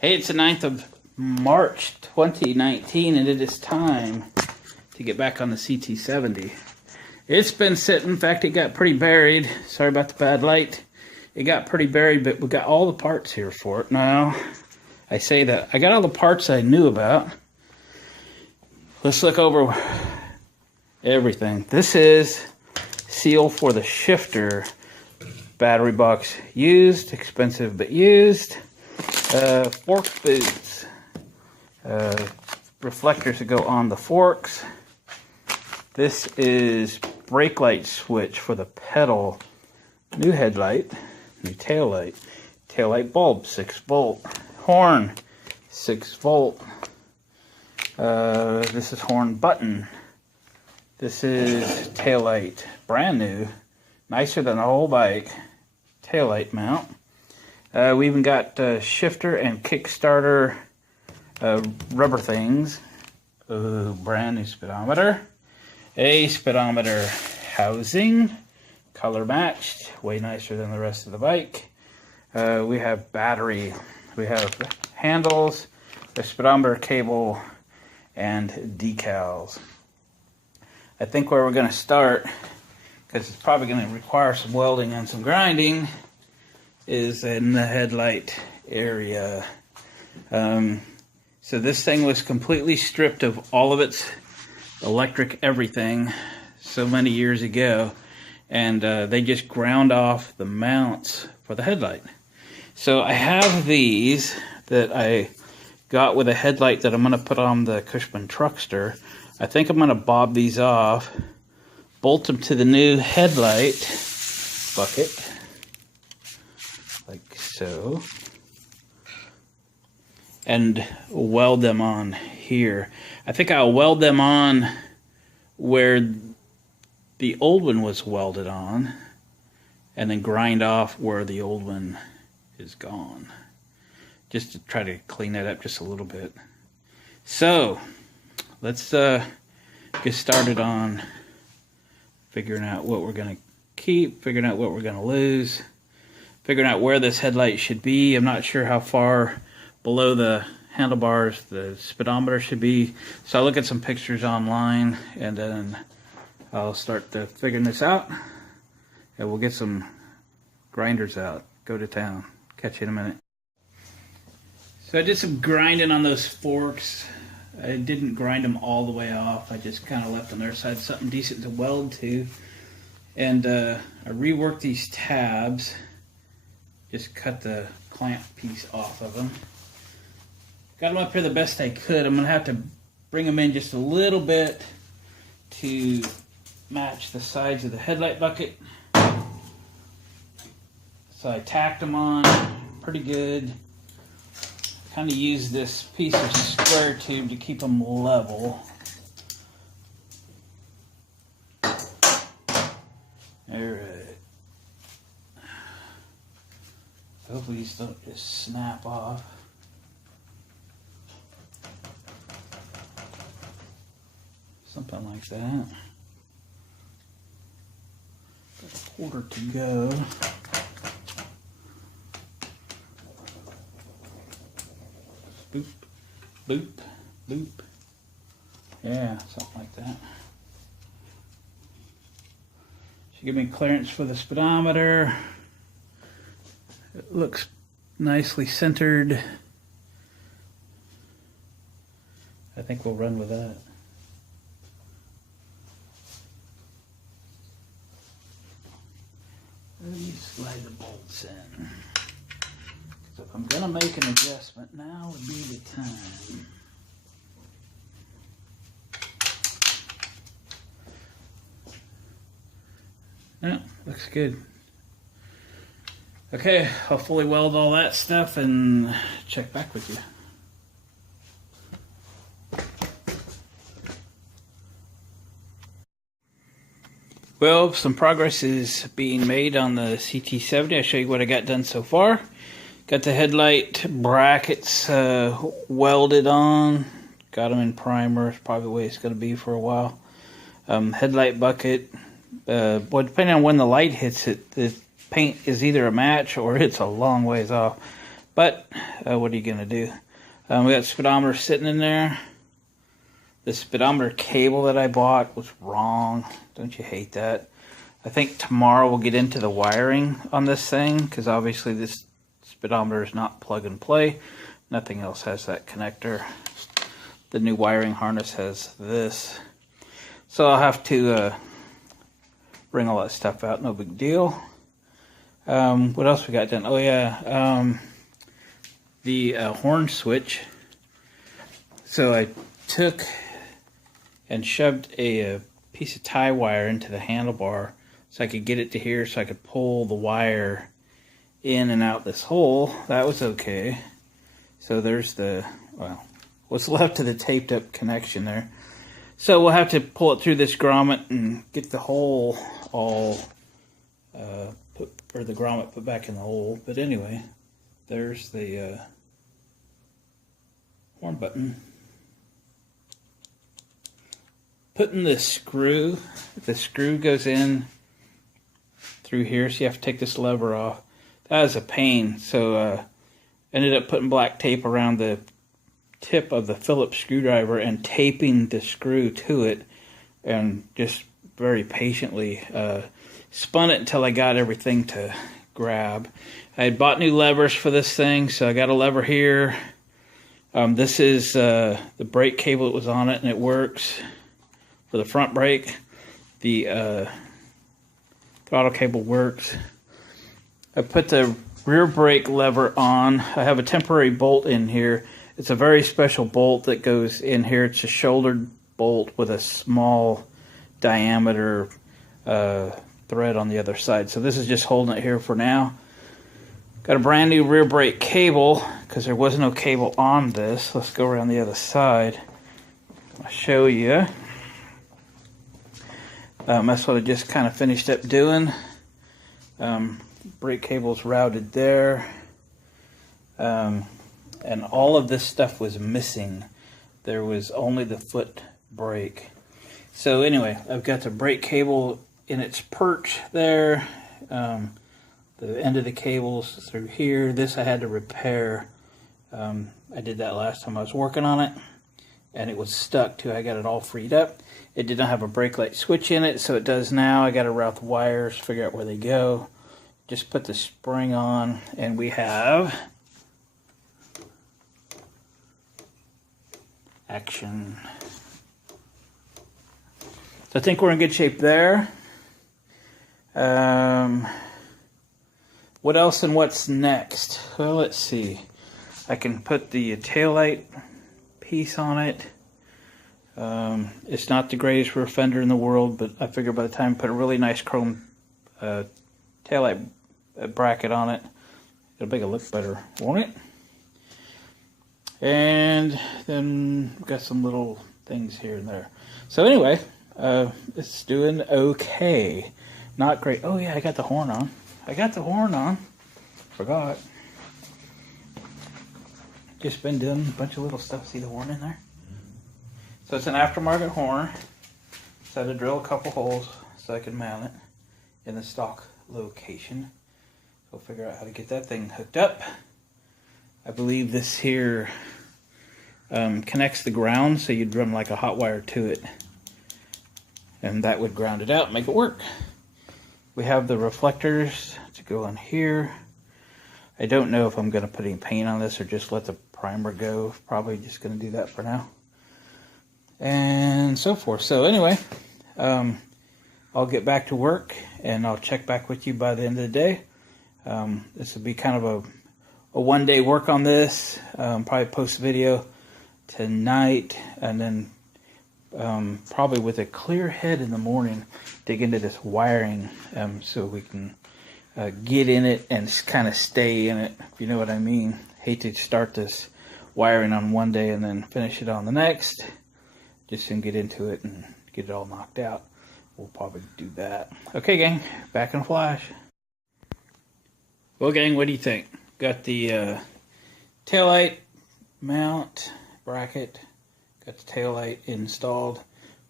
Hey, it's the 9th of March 2019, and it is time to get back on the CT70. It's been sitting. In fact, it got pretty buried. Sorry about the bad light. It got pretty buried, but we got all the parts here for it. Now, I say that. I got all the parts I knew about. Let's look over everything. This is seal for the shifter. Battery box used, expensive but used. Fork boots, reflectors that go on the forks. This is brake light switch for the pedal. New headlight, new tail light bulb, 6-volt. Horn, 6-volt. This is horn button. This is tail light, brand new, nicer than the whole bike. Tail light mount. We even got shifter and Kickstarter rubber things. Brand new speedometer. A speedometer housing. Color matched. Way nicer than the rest of the bike. We have battery. We have handles, the speedometer cable, and decals. I think where we're going to start, because it's probably going to require some welding and some grinding, is in the headlight area. So this thing was completely stripped of all of its electric everything so many years ago, and they just ground off the mounts for the headlight. So I have these that I got with a headlight that I'm going to put on the Cushman Truckster. I think I'm going to bob these off, bolt them to the new headlight bucket, like so, and weld them on here. I think I'll weld them on where the old one was welded on, and then grind off where the old one is gone, just to try to clean that up just a little bit. So let's get started on figuring out what we're going to keep, figuring out what we're going to lose, figuring out where this headlight should be. I'm not sure how far below the handlebars the speedometer should be, so I'll look at some pictures online, and then I'll start figuring this out, and we'll get some grinders out, go to town. Catch you in a minute. So I did some grinding on those forks. I didn't grind them all the way off. I just kind of left on their side something decent to weld to. And I reworked these tabs. Just cut the clamp piece off of them. Got them up here the best I could. I'm going to have to bring them in just a little bit to match the sides of the headlight bucket. So I tacked them on pretty good. Kind of use this piece of square tube to keep them level. Alright. Hopefully these don't just snap off. Something like that. Got a quarter to go. Boop, boop, boop. Yeah, something like that. Should give me clearance for the speedometer. It looks nicely centered. I think we'll run with that. Let me slide the bolts in. So if I'm going to make an adjustment, now would be the time. Yeah, looks good. Okay, I'll fully weld all that stuff and check back with you. Well, some progress is being made on the CT70. I'll show you what I got done so far. Got the headlight brackets welded on. Got them in primer. It's probably the way it's going to be for a while. Headlight bucket. Well, depending on when the light hits it, the paint is either a match or it's a long ways off. But what are you gonna do? We got speedometer sitting in there. The speedometer cable that I bought was wrong. Don't you hate that? I think tomorrow we'll get into the wiring on this thing, because obviously this speedometer is not plug and play. Nothing else has that connector. The new wiring harness has this. So I'll have to bring all that stuff out, no big deal. What else we got done? Oh yeah, the horn switch. So I took and shoved a piece of tie wire into the handlebar so I could get it to here, so I could pull the wire in and out this hole. That was okay. So there's the, well, what's left of the taped up connection there. So we'll have to pull it through this grommet and get the hole all the grommet put back in the hole. But anyway, there's the horn button. Putting the screw goes in through here, so you have to take this lever off. That was a pain, so ended up putting black tape around the tip of the Phillips screwdriver and taping the screw to it, and just very patiently spun it until I got everything to grab. I had bought new levers for this thing, so I got a lever here. This is the brake cable that was on it, and it works for the front brake. The throttle cable works. I put the rear brake lever on. I have a temporary bolt in here. It's a very special bolt that goes in here. It's a shouldered bolt with a small diameter thread on the other side. So this is just holding it here for now. Got a brand new rear brake cable because there was no cable on this. Let's go around the other side. I'll show you. That's what I just kind of finished up doing. Brake cable's routed there. And all of this stuff was missing. There was only the foot brake. So anyway, I've got the brake cable in its perch there. The end of the cable's through here. This I had to repair. I did that last time I was working on it, and it was stuck too. I got it all freed up. It did not have a brake light switch in it, so it does now. I got to route the wires, figure out where they go. Just put the spring on, and we have action. So I think we're in good shape there. What else and what's next? Well, let's see. I can put the taillight piece on it. It's not the greatest rear fender in the world, but I figure by the time I put a really nice chrome taillight bracket on it, it'll make it look better, won't it? And then we've got some little things here and there. So anyway, it's doing okay. Not great. Oh yeah, I got the horn on. Forgot. Just been doing a bunch of little stuff. See the horn in there? So it's an aftermarket horn. So I had to drill a couple holes so I could mount it in the stock location. We'll figure out how to get that thing hooked up. I believe this here connects the ground, so you'd run like a hot wire to it. And that would ground it out and make it work. We have the reflectors to go on here. I don't know if I'm going to put any paint on this or just let the primer go. Probably just going to do that for now. And so forth. So anyway, I'll get back to work and I'll check back with you by the end of the day. This will be kind of a one-day work on this. Probably post a video tonight, and then probably with a clear head in the morning, dig into this wiring so we can get in it and kind of stay in it, if you know what I mean. Hate to start this wiring on one day and then finish it on the next. Just soon get into it and get it all knocked out. We'll probably do that. Okay, gang, back in a flash. Well, gang, what do you think? Got the taillight mount bracket. Got the taillight installed.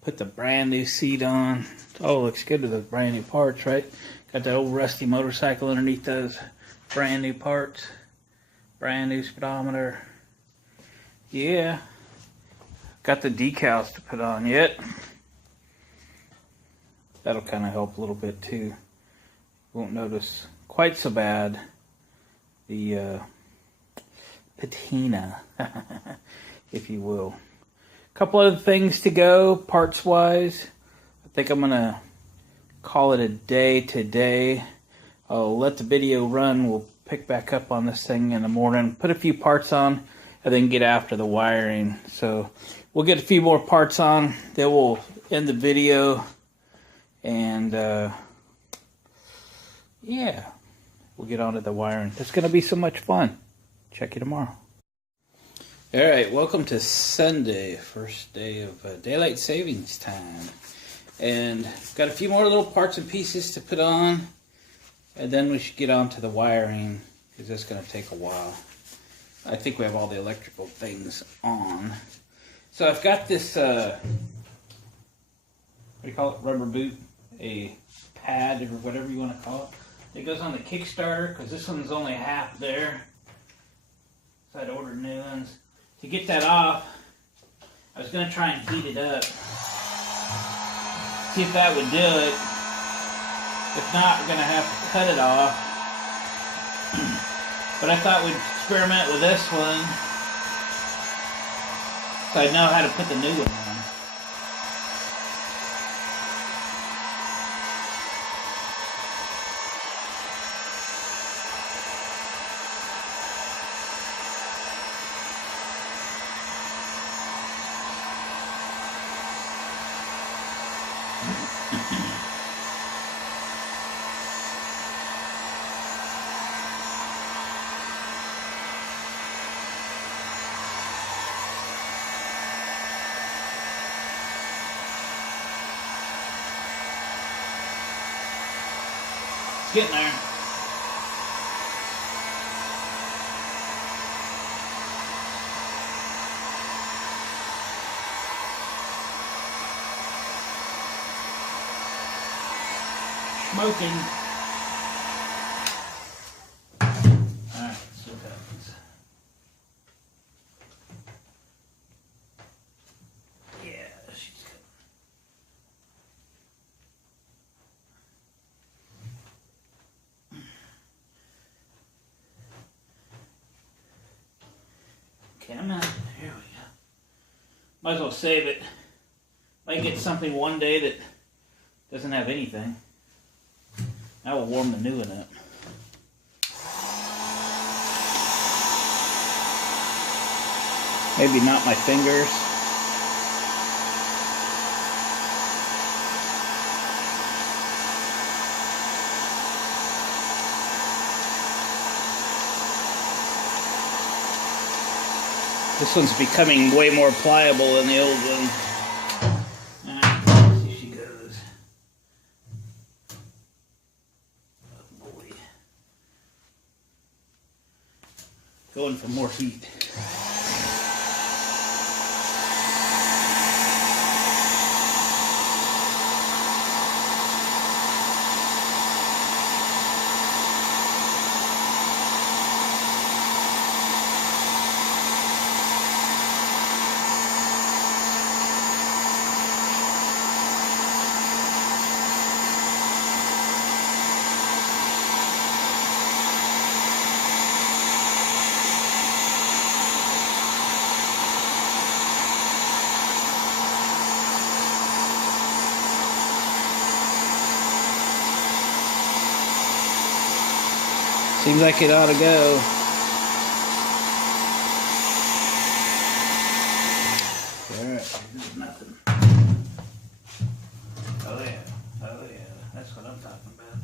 Put the brand new seat on. Oh, looks good with the brand new parts, right? Got that old rusty motorcycle underneath those brand new parts. Brand new speedometer. Yeah. Got the decals to put on yet. That'll kind of help a little bit too. Won't notice quite so bad the patina, if you will. A couple other things to go, parts wise. I think I'm gonna call it a day today. I'll let the video run. We'll pick back up on this thing in the morning, put a few parts on, and then get after the wiring. So we'll get a few more parts on, then we'll end the video, and yeah, we'll get on to the wiring. It's going to be so much fun. Check you tomorrow. Alright, welcome to Sunday, first day of daylight savings time. And got a few more little parts and pieces to put on, and then we should get on to the wiring, because that's going to take a while. I think we have all the electrical things on. So I've got this, what do you call it, rubber boot, a pad, or whatever you want to call it. It goes on the Kickstarter, because this one's only half there. So I'd ordered new ones. To get that off, I was going to try and heat it up. See if that would do it. If not, we're going to have to cut it off. But I thought we'd experiment with this one, so I know how to put the new one on. It's getting there. Smoking. Alright, let's see what happens. Yeah, she's good. Come on, here we go. Might as well save it. Might get something one day that doesn't have anything. I will warm the new one up. Maybe not my fingers. This one's becoming way more pliable than the old one. Alright, let's see if she goes. Oh boy. Going for more heat. Seems like it ought to go. Alright, there's nothing. Oh yeah, that's what I'm talking about.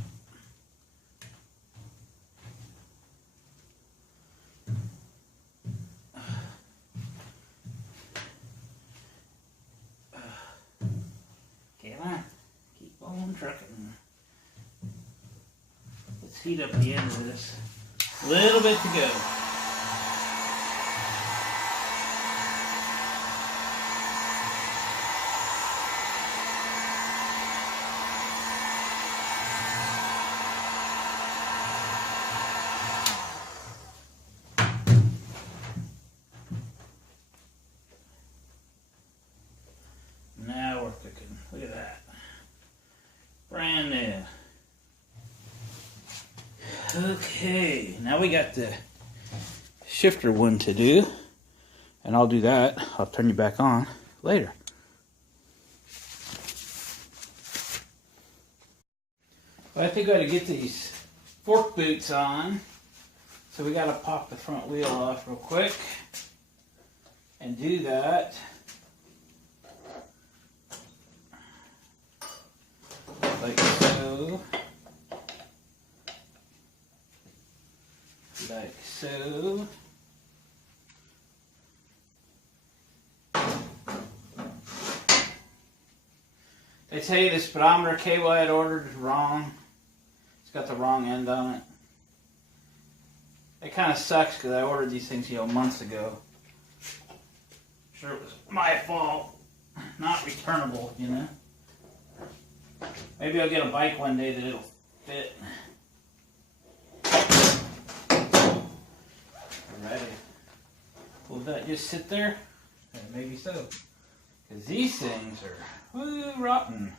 Come on, keep on trucking. Let's heat up the end of this. A little bit to go. now we got the shifter one to do, and I'll do that. I'll turn you back on later. Well, I think I got to get these fork boots on, so we got to pop the front wheel off real quick and do that. Like so. Like so. They tell you the speedometer cable I had ordered is wrong. It's got the wrong end on it. It kind of sucks because I ordered these things, months ago. Sure, it was my fault. Not returnable, Maybe I'll get a bike one day that it'll fit. Alrighty. Will that just sit there? Maybe so. Because these things are rotten.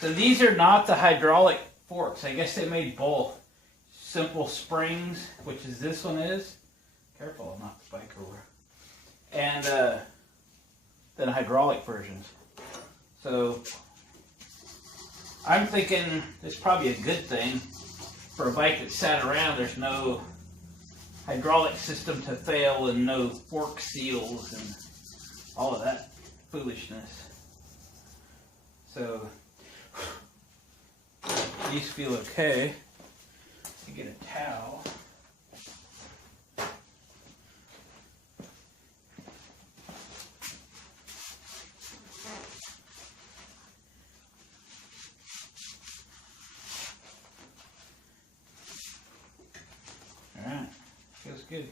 So these are not the hydraulic forks. I guess they made both. Simple springs, which is this one is. Careful, I'll knock the bike over. And then hydraulic versions. So I'm thinking it's probably a good thing for a bike that sat around. There's no hydraulic system to fail and no fork seals and all of that foolishness. So these feel okay. You get a towel. Alright, feels good.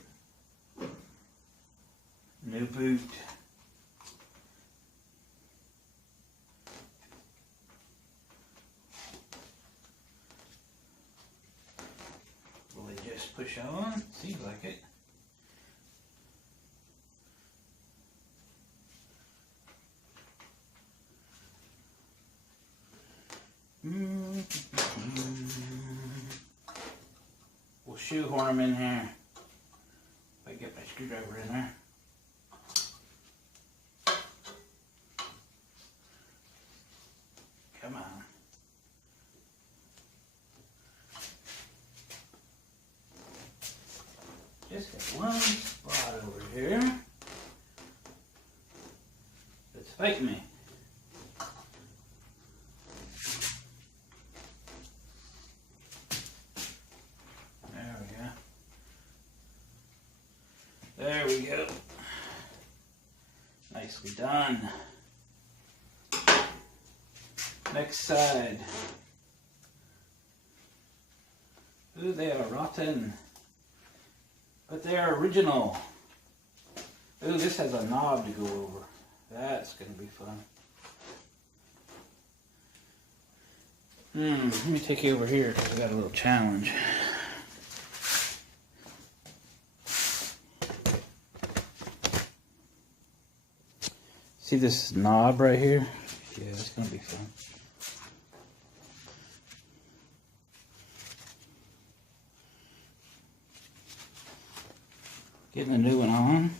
New boot. Will they just push on? Seems like it. We'll shoehorn them in here. If I get my screwdriver in there. Come on. Just got one spot over here that's fighting me. There we go. Nicely done. Next side. Ooh, they are rotten. But they are original. Ooh, this has a knob to go over. That's going to be fun. Let me take you over here because I got a little challenge. See this knob right here? Yeah, it's going to be fun. Getting the new one on.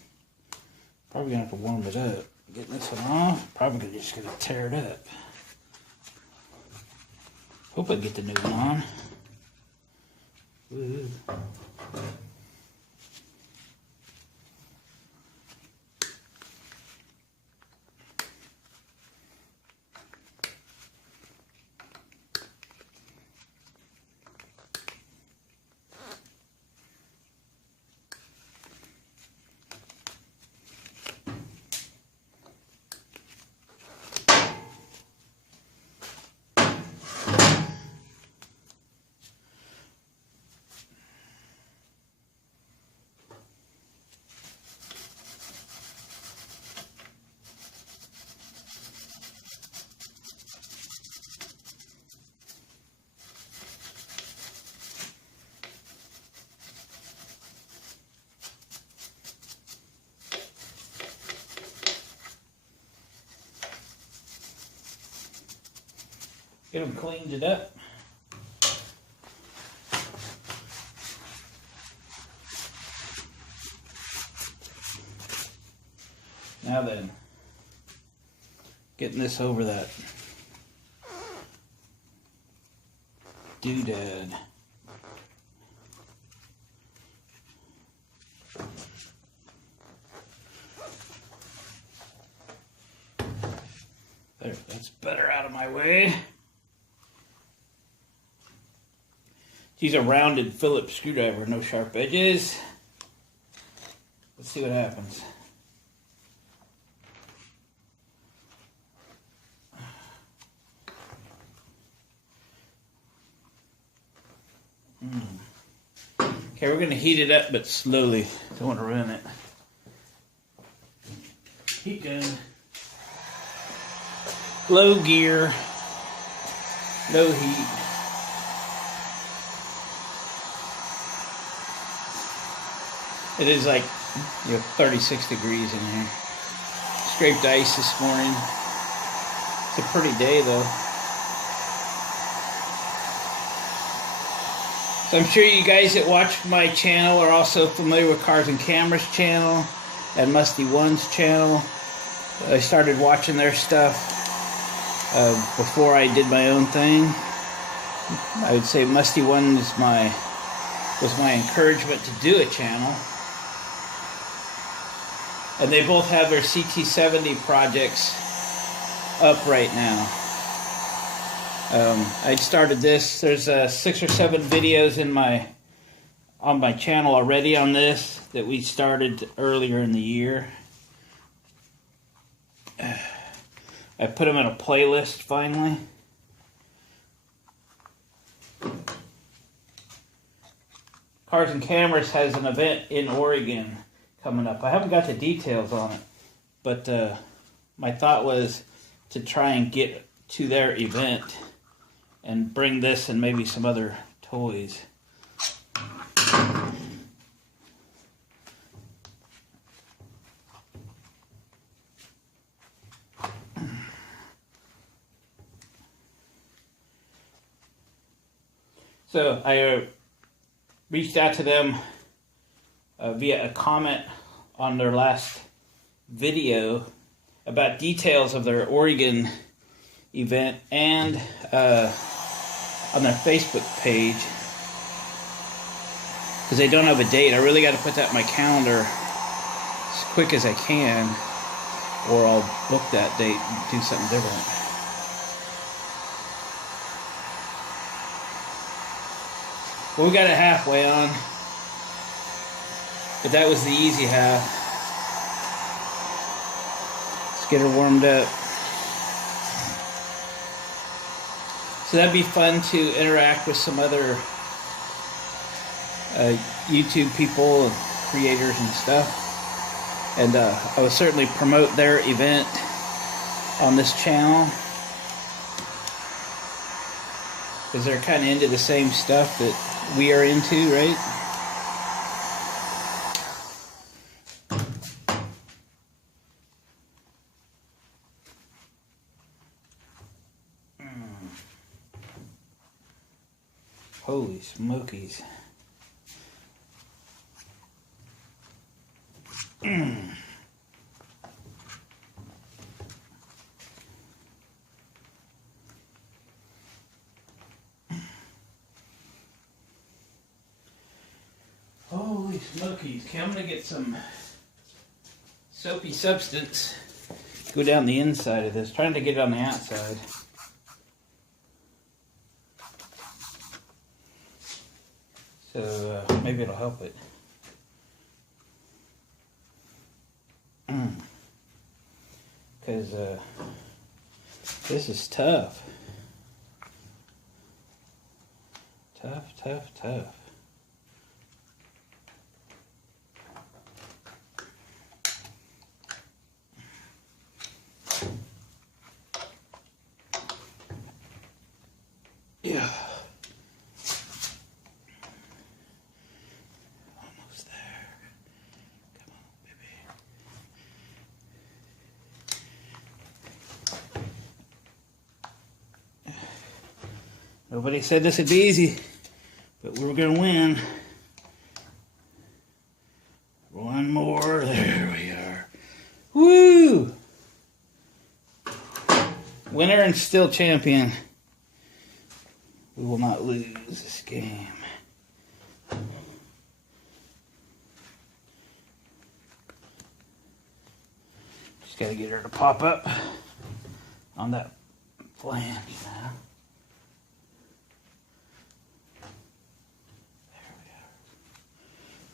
Probably going to have to warm it up. Getting this one off. Probably just going to tear it up. Hope I get the new one on. Woo. Get them cleaned it up. Now then, getting this over that doodad. There, that's better out of my way. Use a rounded Phillips screwdriver, no sharp edges. Let's see what happens. Okay, we're going to heat it up, but slowly. Don't want to ruin it. Heat gun. Low gear. No heat. It is like 36 degrees in here. Scraped ice this morning. It's a pretty day though. So I'm sure you guys that watch my channel are also familiar with Cars and Cameras channel and Musty One's channel. I started watching their stuff before I did my own thing. I would say Musty One was my encouragement to do a channel. And they both have their CT70 projects up right now. I started this. There's 6 or 7 videos on my channel already on this that we started earlier in the year. I put them in a playlist finally. Cars and Cameras has an event in Oregon coming up. I haven't got the details on it, but my thought was to try and get to their event and bring this and maybe some other toys. So I reached out to them via a comment on their last video about details of their Oregon event and on their Facebook page, because they don't have a date. I really got to put that in my calendar as quick as I can, or I'll book that date and do something different. Well, we got it halfway on, but that was the easy half. Let's get her warmed up. So that'd be fun to interact with some other YouTube people and creators and stuff. And I would certainly promote their event on this channel, because they're kind of into the same stuff that we are into, right? Holy smokies. Holy smokies. Okay, I'm going to get some soapy substance. Go down the inside of this. Trying to get it on the outside. So maybe it'll help it. Because this is tough. Tough. Yeah. Almost there. Come on, baby. Nobody said this would be easy, but we're going to win. One more. There we are. Woo! Aaron's still champion. We will not lose this game. Just gotta get her to pop up on that flange now.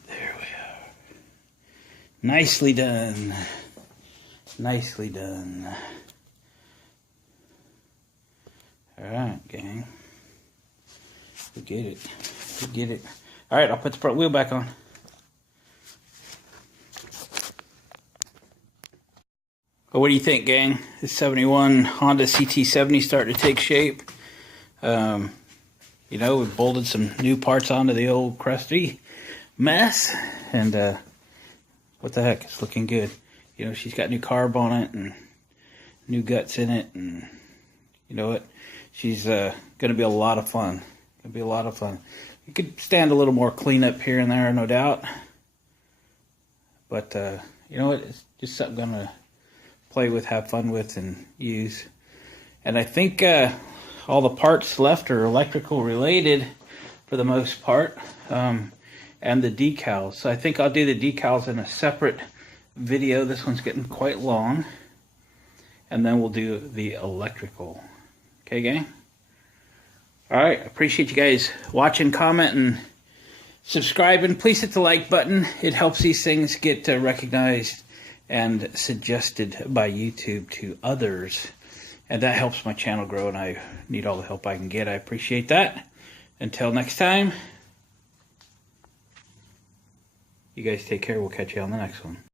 There we are. Nicely done. Nicely done. Alright, gang. We get it. We get it. Alright, I'll put the front wheel back on. Well, what do you think, gang? The 71 Honda CT70 starting to take shape. You know, we've bolted some new parts onto the old crusty mess. And what the heck, it's looking good. You know, she's got new carb on it and new guts in it. And you know what? She's going to be a lot of fun. It'll be a lot of fun. You could stand a little more cleanup here and there, no doubt. But you know what? It's just something I'm going to play with, have fun with, and use. And I think all the parts left are electrical related for the most part, and the decals. So I think I'll do the decals in a separate video. This one's getting quite long. And then we'll do the electrical. Okay, gang? Alright, appreciate you guys watching, commenting, subscribing. Please hit the like button. It helps these things get recognized and suggested by YouTube to others. And that helps my channel grow, and I need all the help I can get. I appreciate that. Until next time, you guys take care. We'll catch you on the next one.